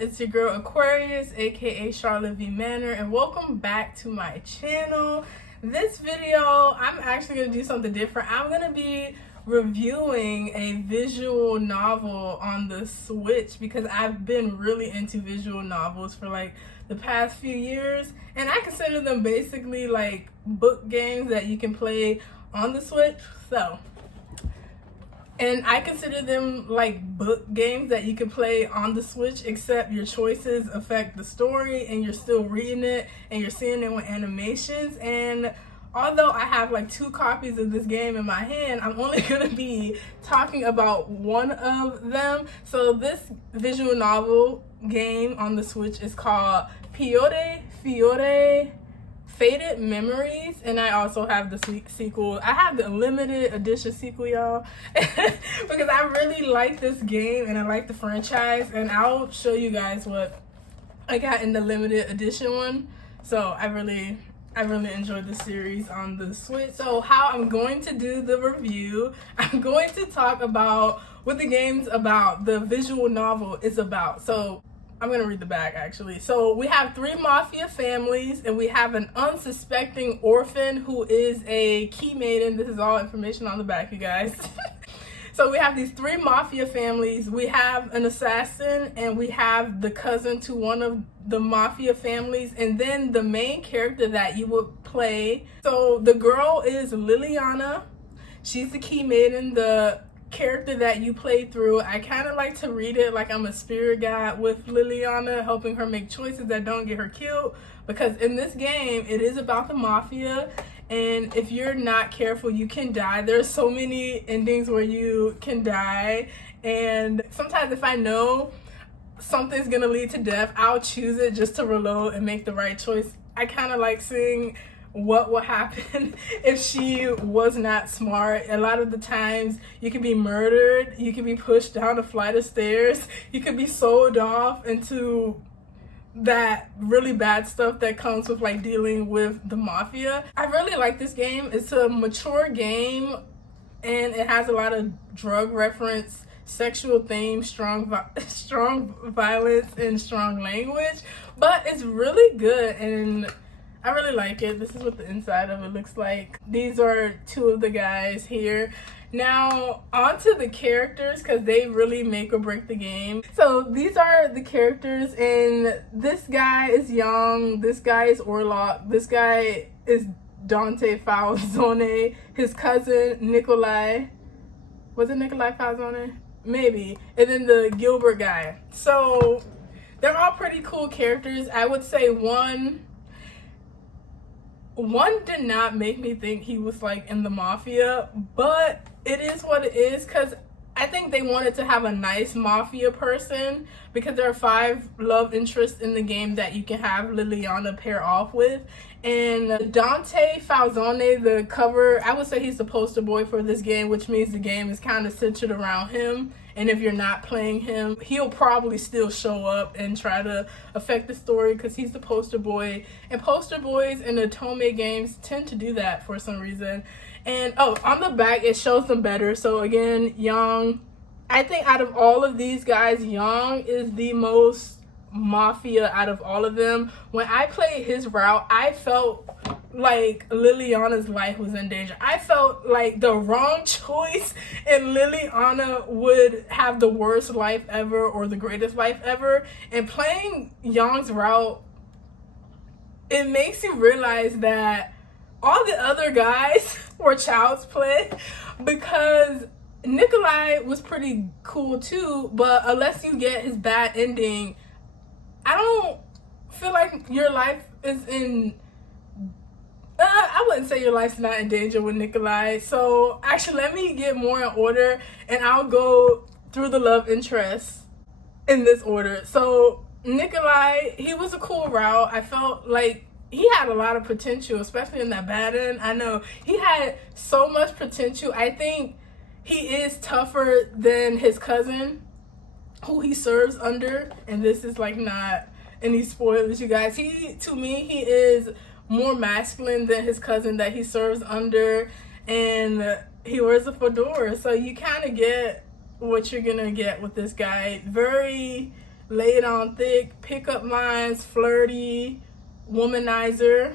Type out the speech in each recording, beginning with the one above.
It's your girl Aquarius, aka Charlotte V Manor, and welcome back to my channel. This video, I'm actually going to do something different. I'm going to be reviewing a visual novel on the Switch because I've been really into visual novels for like the past few years, and I consider them basically like book games that you can play on the Switch. And I consider them like book games that you can play on the Switch, except your choices affect the story and you're still reading it and you're seeing it with animations. And although I have like 2 copies of this game in my hand, I'm only going to be talking about one of them. So this visual novel game on the Switch is called Piofiore Faded Memories, and I also have the sequel. I have the limited edition sequel, y'all, because I really like this game and I like the franchise, and I'll show you guys what I got in the limited edition one. So I really enjoyed the series on the Switch. So how I'm going to do the review, I'm going to talk about what the game's about, the visual novel is about. So I'm going to read the back actually. So we have 3 mafia families, and we have an unsuspecting orphan who is a key maiden. This is all information on the back, you guys. So we have these 3 mafia families. We have an assassin, and we have the cousin to one of the mafia families, and then the main character that you would play. So the girl is Liliana. She's the key maiden, the character that you play through. I kind of like to read it like I'm a spirit guide with Liliana, helping her make choices that don't get her killed, because in this game it is about the mafia, and if you're not careful you can die. There's so many endings where you can die, and sometimes if I know something's gonna lead to death, I'll choose it just to reload and make the right choice. I kind of like seeing what will happen if she was not smart. A lot of the times you can be murdered, you can be pushed down a flight of stairs, you can be sold off into that really bad stuff that comes with like dealing with the mafia. I really like this game. It's a mature game, and it has a lot of drug reference, sexual themes, strong violence, and strong language, but it's really good and I really like it. This is what the inside of it looks like. These are 2 of the guys here. Now, onto the characters, because they really make or break the game. So these are the characters, and this guy is young, this guy is Orlock, this guy is Dante Falzone, his cousin Nikolai. Was it Nikolai Falzone? Maybe. And then the Gilbert guy. So they're all pretty cool characters. I would say one did not make me think he was like in the mafia, but it is what it is, because I think they wanted to have a nice mafia person, because there are 5 love interests in the game that you can have Liliana pair off with. And Dante Falzone, the cover, I would say he's the poster boy for this game, which means the game is kind of centered around him. And if you're not playing him, he'll probably still show up and try to affect the story, because he's the poster boy. And poster boys in the OTOME games tend to do that for some reason. And oh, on the back it shows them better. So again, Young. I think out of all of these guys, Young is the most mafia out of all of them. When I played his route, I felt like Liliana's life was in danger. I felt like the wrong choice and Liliana would have the worst life ever or the greatest life ever. And playing Young's route, it makes you realize that all the other guys were child's play, because Nikolai was pretty cool too, but unless you get his bad ending, I don't feel like your life is in I wouldn't say your life's not in danger with Nikolai. So actually, let me get more in order, and I'll go through the love interests in this order. So Nikolai, he was a cool route. I felt like he had a lot of potential, especially in that bad end. I know he had so much potential. I think he is tougher than his cousin, who he serves under, and this is like not any spoilers, you guys. To me, he is more masculine than his cousin that he serves under, and he wears a fedora, so you kind of get what you're gonna get with this guy. Very lay it on thick, pick up lines, flirty, womanizer,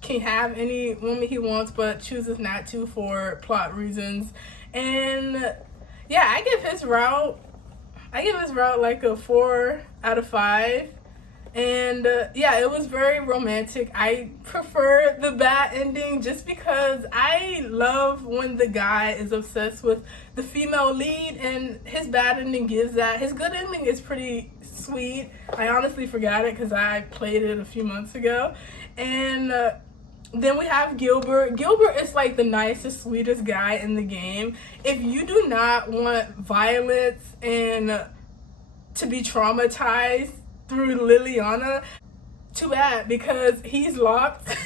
can have any woman he wants but chooses not to for plot reasons. And yeah, I give his route like a 4 out of 5. And yeah, it was very romantic. I prefer the bad ending just because I love when the guy is obsessed with the female lead, and his bad ending gives that. His good ending is pretty sweet. I honestly forgot it because I played it a few months ago. And then we have Gilbert. Gilbert is like the nicest, sweetest guy in the game. If you do not want violence and to be traumatized through Liliana, too bad, because he's locked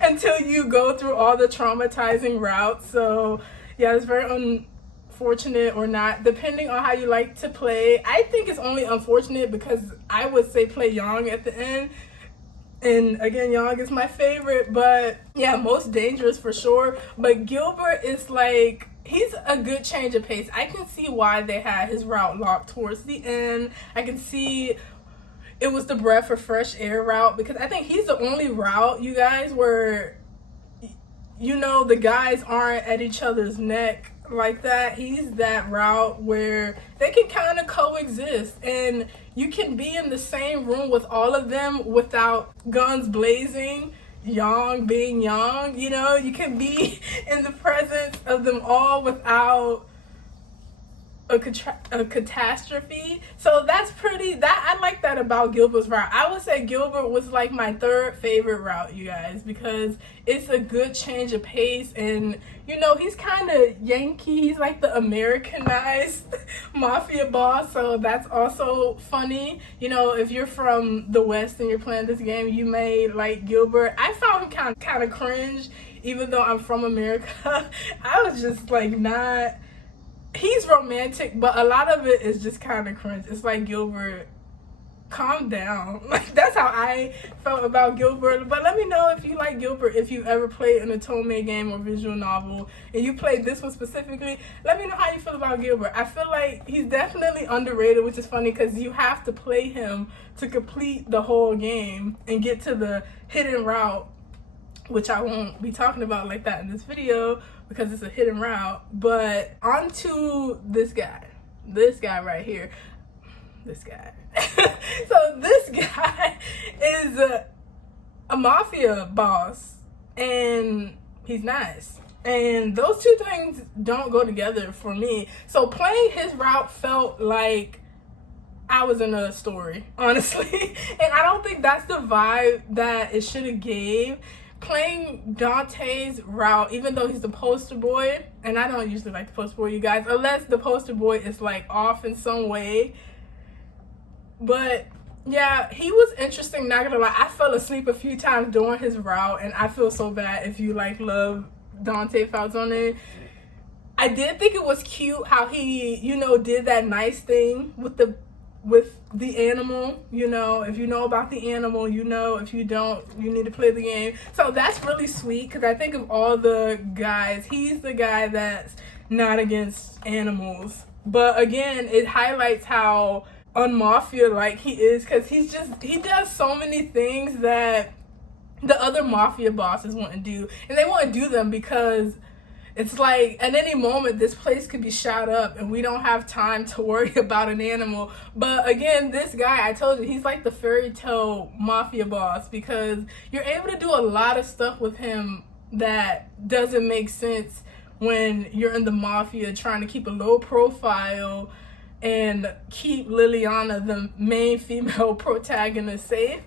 until you go through all the traumatizing routes. So yeah, it's very unfortunate, or not, depending on how you like to play. I think it's only unfortunate because I would say play Yang at the end. And again, Yang is my favorite, but yeah, most dangerous for sure. But Gilbert is like, he's a good change of pace. I can see why they had his route locked towards the end. I can see it was the breath of fresh air route, because I think he's the only route, you guys, where, you know, the guys aren't at each other's neck like that. He's that route where they can kind of coexist, and you can be in the same room with all of them without guns blazing, Yang being Yang, you know, you can be in the presence of them all without a catastrophe. So that's pretty, that I like that about Gilbert's route. I would say Gilbert was like my 3rd favorite route, you guys, because it's a good change of pace, and you know, he's kind of Yankee. He's like the Americanized mafia boss, so that's also funny. You know, if you're from the West and you're playing this game, you may like Gilbert. I found him kind of cringe, even though I'm from America. I was just like, not, he's romantic, but a lot of it is just kind of cringe. It's like, Gilbert, calm down. Like, that's how I felt about Gilbert. But let me know if you like Gilbert, if you ever played an OTOME game or visual novel and you played this one specifically. Let me know how you feel about Gilbert. I feel like he's definitely underrated, which is funny because you have to play him to complete the whole game and get to the hidden route, which I won't be talking about like that in this video because it's a hidden route. But on to this guy right here. This guy. So this guy is a mafia boss, and he's nice. And those two things don't go together for me. So playing his route felt like I was in a story, honestly. And I don't think that's the vibe that it should have gave. Playing Dante's route, even though he's the poster boy, and I don't usually like the poster boy, you guys, unless the poster boy is like off in some way. But yeah, he was interesting, not gonna lie. I fell asleep a few times during his route, and I feel so bad if you like love Dante Falzone. I did think it was cute how he, you know, did that nice thing with the animal. You know, if you know about the animal, you know. If you don't, you need to play the game. So that's really sweet, because I think of all the guys, he's the guy that's not against animals. But again, it highlights how unmafia like he is, because he does so many things that the other mafia bosses wouldn't do, and they wouldn't do them because it's like at any moment this place could be shot up and we don't have time to worry about an animal. But again, this guy, I told you, he's like the fairy tale mafia boss, because you're able to do a lot of stuff with him that doesn't make sense when you're in the mafia trying to keep a low profile and keep Liliana, the main female protagonist, safe.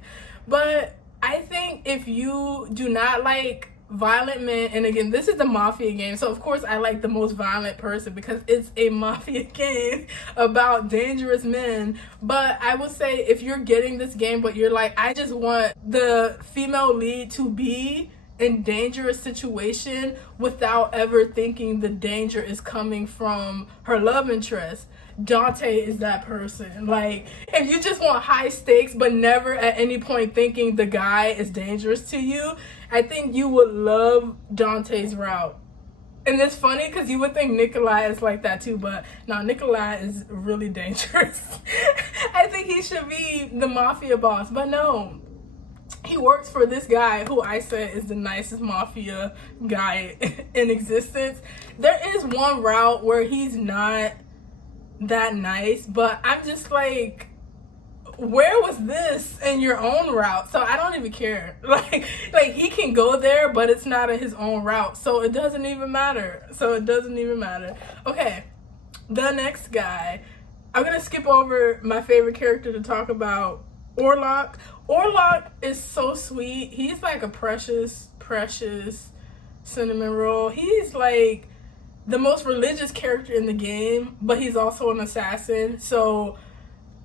But I think if you do not like violent men, and again, this is the mafia game, so of course I like the most violent person because it's a mafia game about dangerous men. But I would say if you're getting this game but you're like, I just want the female lead to be in dangerous situation without ever thinking the danger is coming from her love interest, Dante is that person. Like, if you just want high stakes but never at any point thinking the guy is dangerous to you, I think you would love Dante's route. And it's funny because you would think Nikolai is like that too, but no, Nikolai is really dangerous. I think he should be the mafia boss, but no. He works for this guy who I said is the nicest mafia guy in existence. There is one route where he's not that nice, but I'm just like, where was this in your own route? So I don't even care. Like he can go there, but it's not in his own route, so it doesn't even matter. Okay, the next guy, I'm gonna skip over my favorite character to talk about, Orlock. Orlock is so sweet. He's like a precious cinnamon roll. He's like the most religious character in the game, but he's also an assassin. So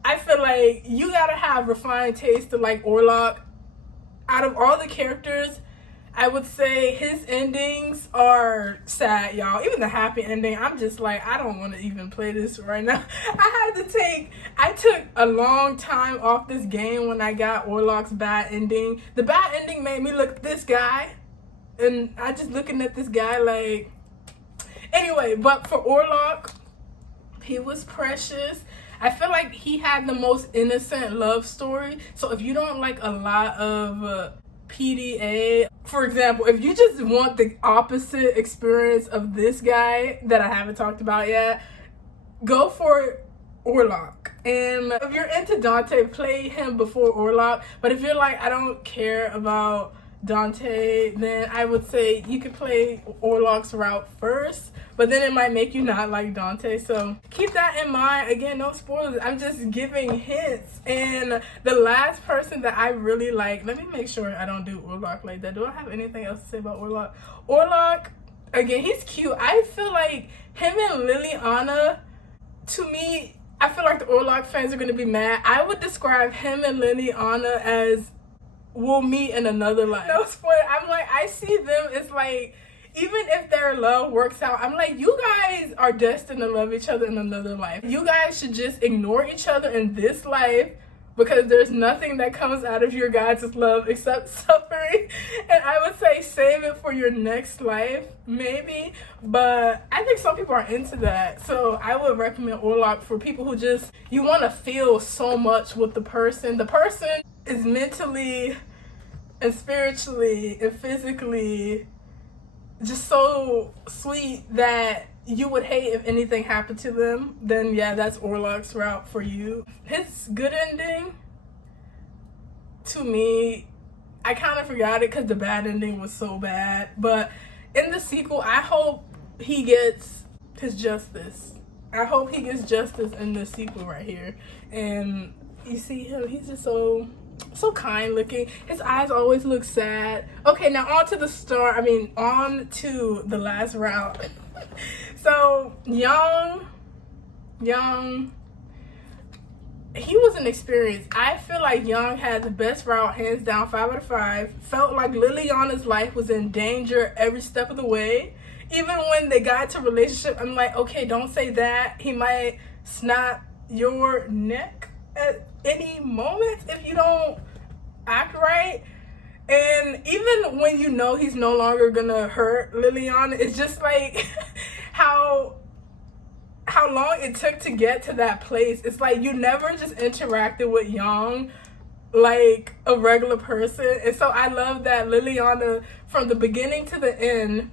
I feel like you gotta have refined taste to like Orlock. Out of all the characters, I would say his endings are sad, y'all. Even the happy ending, I'm just like, I don't want to even play this right now. I took a long time off this game when I got Orlock's bad ending. The bad ending made me look at this guy, and I just looking at this guy like, anyway, but for Orlock, he was precious. I feel like he had the most innocent love story. So if you don't like a lot of PDA, for example, if you just want the opposite experience of this guy that I haven't talked about yet, go for Orlock. And if you're into Dante, play him before Orlock. But if you're like, I don't care about Dante, then I would say you could play Orlock's route first, but then it might make you not like Dante, so keep that in mind. Again, no spoilers, I'm just giving hints. And the last person that I really like, let me make sure I don't do Orlock like that. Do I have anything else to say about Orlock? Orlock, again, he's cute. I feel like him and Liliana, to me, I feel like the Orlock fans are going to be mad. I would describe him and Liliana as we'll meet in another life. No spoiler. I'm like, I see them, it's like, even if their love works out, I'm like, you guys are destined to love each other in another life. You guys should just ignore each other in this life, because there's nothing that comes out of your guys' love except suffering. And I would say save it for your next life, maybe. But I think some people are into that. So I would recommend Orlock for people who just, you want to feel so much with the person. The person is mentally and spiritually and physically just so sweet that you would hate if anything happened to them. Then yeah, that's Orlock's route for you. His good ending, to me, I kind of forgot it because the bad ending was so bad. But in the sequel, I hope he gets his justice. I hope he gets justice in the sequel right here. And you see him, he's just so kind looking. His eyes always look sad. Okay, now on to the last route. So young, he was an experience. I feel like Young had the best route, hands down, 5 out of 5. Felt like Liliana's life was in danger every step of the way. Even when they got to relationship, I'm like, okay, don't say that. He might snap your neck at any moment if you don't act right. And even when you know he's no longer gonna hurt Liliana, it's just like how long it took to get to that place. It's like you never just interacted with Young like a regular person. And so I love that Liliana, from the beginning to the end,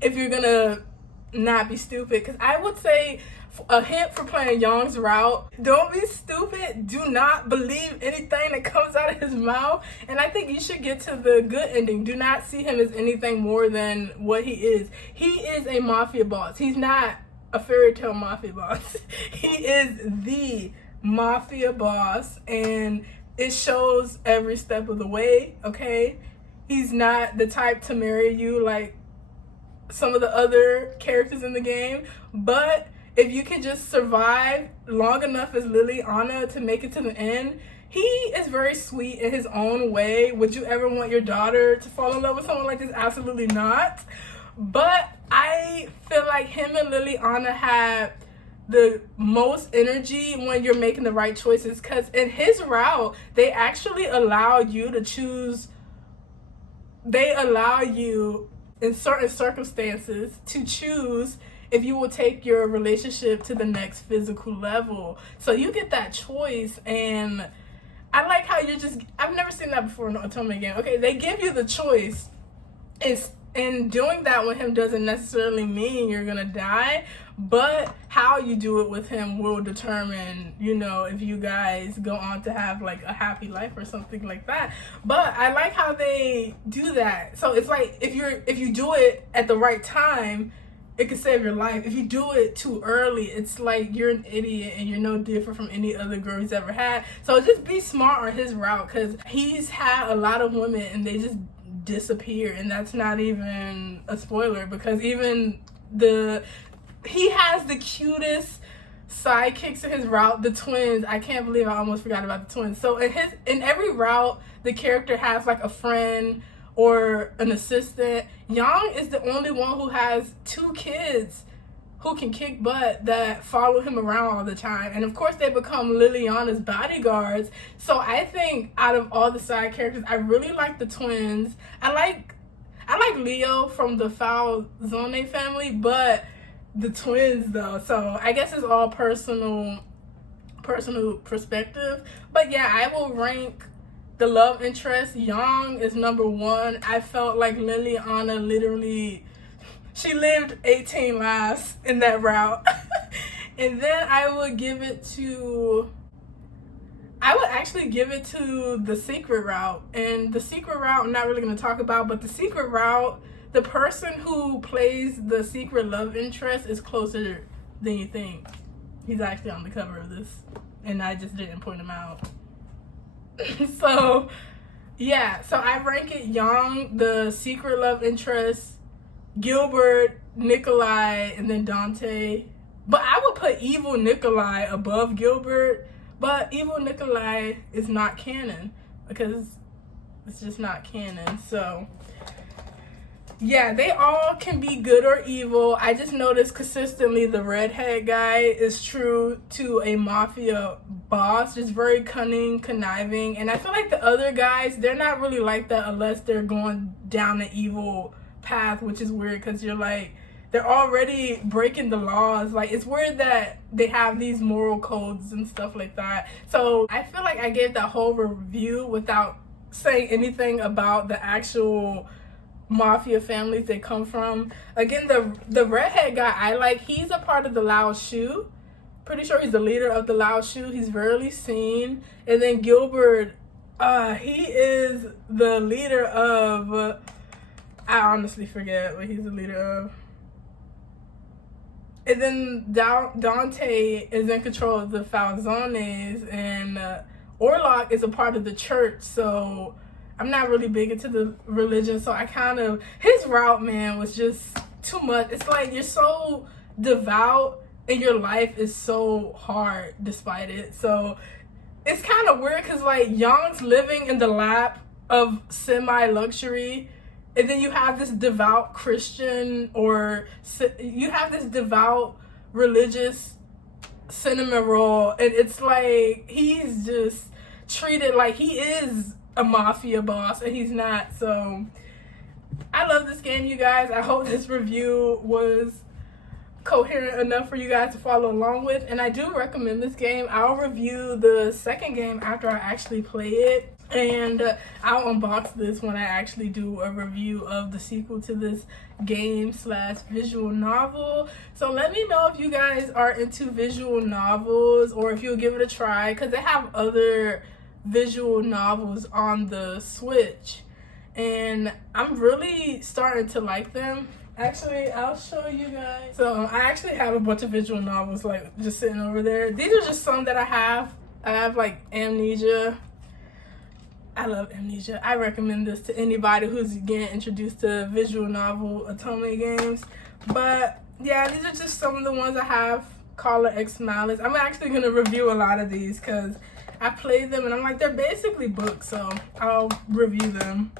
if you're gonna not be stupid, because I would say a hint for playing Young's route, don't be stupid. Do not believe anything that comes out of his mouth. And I think you should get to the good ending. Do not see him as anything more than what he is. He is a mafia boss. He's not a fairy tale mafia boss. He is the mafia boss, and it shows every step of the way, okay? He's not the type to marry you like some of the other characters in the game, but if you can just survive long enough as Liliana to make it to the end, he is very sweet in his own way. Would you ever want your daughter to fall in love with someone like this? Absolutely not. But I feel like him and Liliana have the most energy when you're making the right choices, because in his route, they actually allow you to choose. They allow you in certain circumstances to choose if you will take your relationship to the next physical level. So you get that choice, and I like how you're just, I've never seen that before in an OTOME game. Okay, they give you the choice. And doing that with him doesn't necessarily mean you're gonna die, but how you do it with him will determine, you know, if you guys go on to have like a happy life or something like that. But I like how they do that. So it's like if you do it at the right time, it could save your life. If you do it too early, it's like you're an idiot and you're no different from any other girl he's ever had. So just be smart on his route, because he's had a lot of women and they just disappear, and that's not even a spoiler, because even he has the cutest sidekicks in his route, the twins. I can't believe I almost forgot about the twins. So in every route, the character has like a friend or an assistant. Yang is the only one who has 2 kids who can kick butt that follow him around all the time. And of course they become Liliana's bodyguards. So I think out of all the side characters, I really like the twins. I like Leo from the Falzone family, but the twins though. So I guess it's all personal perspective. But yeah, I will rank the love interest. Yang is number 1. I felt like Liliana literally, she lived 18 lives in that route. And then I would actually give it to the secret route. And the secret route, I'm not really going to talk about, but the secret route, the person who plays the secret love interest is closer than you think. He's actually on the cover of this, and I just didn't point him out. So yeah, so I rank it Yang, the secret love interest, Gilbert, Nikolai, and then Dante. But I would put evil Nikolai above Gilbert, but evil Nikolai is not canon because it's just not canon. So yeah, they all can be good or evil. I just noticed consistently the redhead guy is true to a mafia boss, just very cunning, conniving. And I feel like the other guys, they're not really like that unless they're going down the evil path, which is weird because you're like, they're already breaking the laws. Like, it's weird that they have these moral codes and stuff like that. So I feel like I gave that whole review without saying anything about the actual mafia families they come from. Again, the redhead guy I like, he's a part of the Lao Shu. Pretty sure he's the leader of the Lao Shu. He's rarely seen. And then Gilbert, he is the leader of, I honestly forget what he's the leader of. And then Dante is in control of the Falzones, and Orlock is a part of the church. So I'm not really big into the religion, so I kind of, his route, man, was just too much. It's like you're so devout and your life is so hard despite it. So it's kind of weird because like Yang's living in the lap of semi-luxury, and then you have this devout Christian, or you have this devout religious cinnamon roll, and it's like he's just treated like he is a mafia boss and he's not. So I love this game, you guys. I hope this review was coherent enough for you guys to follow along with, and I do recommend this game. I'll review the second game after I actually play it, and I'll unbox this when I actually do a review of the sequel to this game slash visual novel. So let me know if you guys are into visual novels, or if you'll give it a try, because they have other visual novels on the Switch and I'm really starting to like them. Actually, I'll show you guys. So I actually have a bunch of visual novels like just sitting over there. These are just some that I have. I have like Amnesia. I love Amnesia. I recommend this to anybody who's getting introduced to visual novel OTOME games. But yeah, these are just some of the ones I have. Caller X Malice. I'm actually going to review a lot of these because I played them and I'm like, they're basically books, so I'll review them.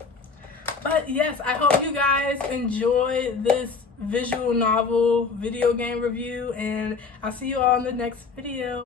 But yes, I hope you guys enjoy this visual novel video game review, and I'll see you all in the next video.